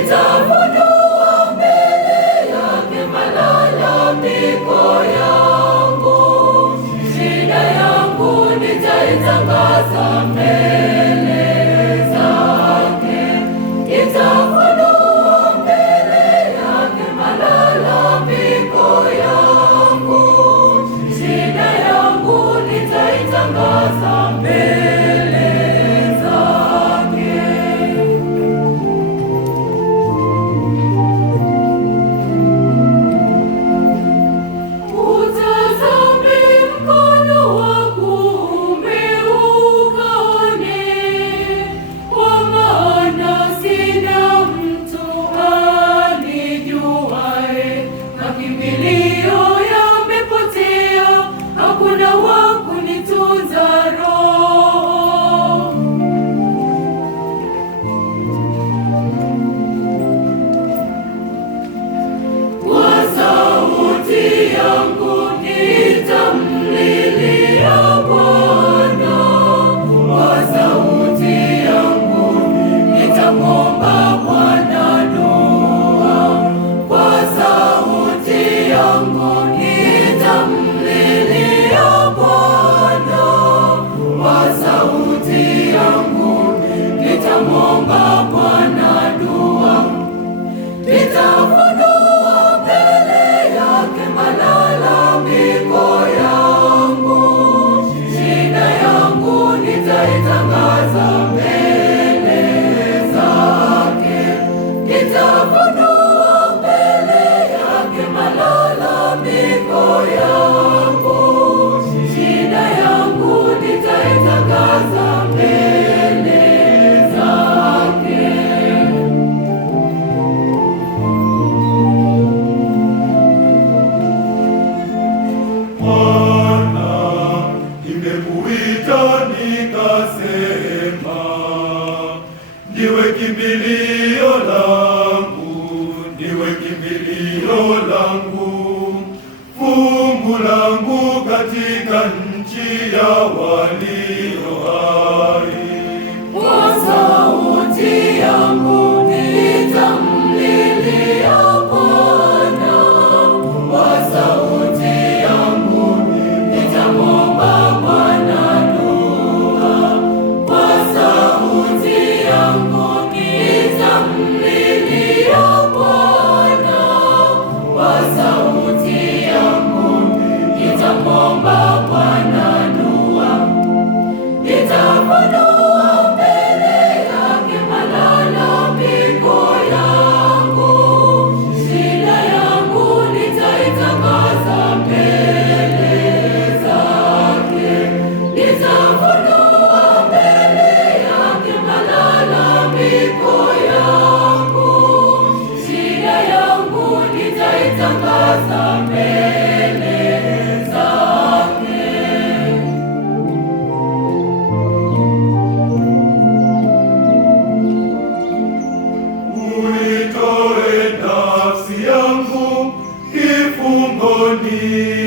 nitafunua mbele yake malalamiko yangu, shida yangu nitaitangaza mbele zake. Nitafunua mbele yake malalamiko yangu, shida yangu nitaitangaza mbele Ndiwe kimbilio langu, ndiwe kimbilio langu, fungu langu katika nchi ya walio hai. Kwa sauti yangu nitamlilia Bwana, kwa sauti yangu nitamwomba Bwana dua, kwa sauti yangu nitamlilia Bwana, kwa sauti yangu nitamwomba Bwana dua. Nitafunua mbele yake malalamiko yangu, shida yangu nitaitangaza mbele zake. Nitafunua mbele yake malalamiko yangu, shida yangu nitaitangaza mbele zake. Uitoe nafsi yangu kifungoni.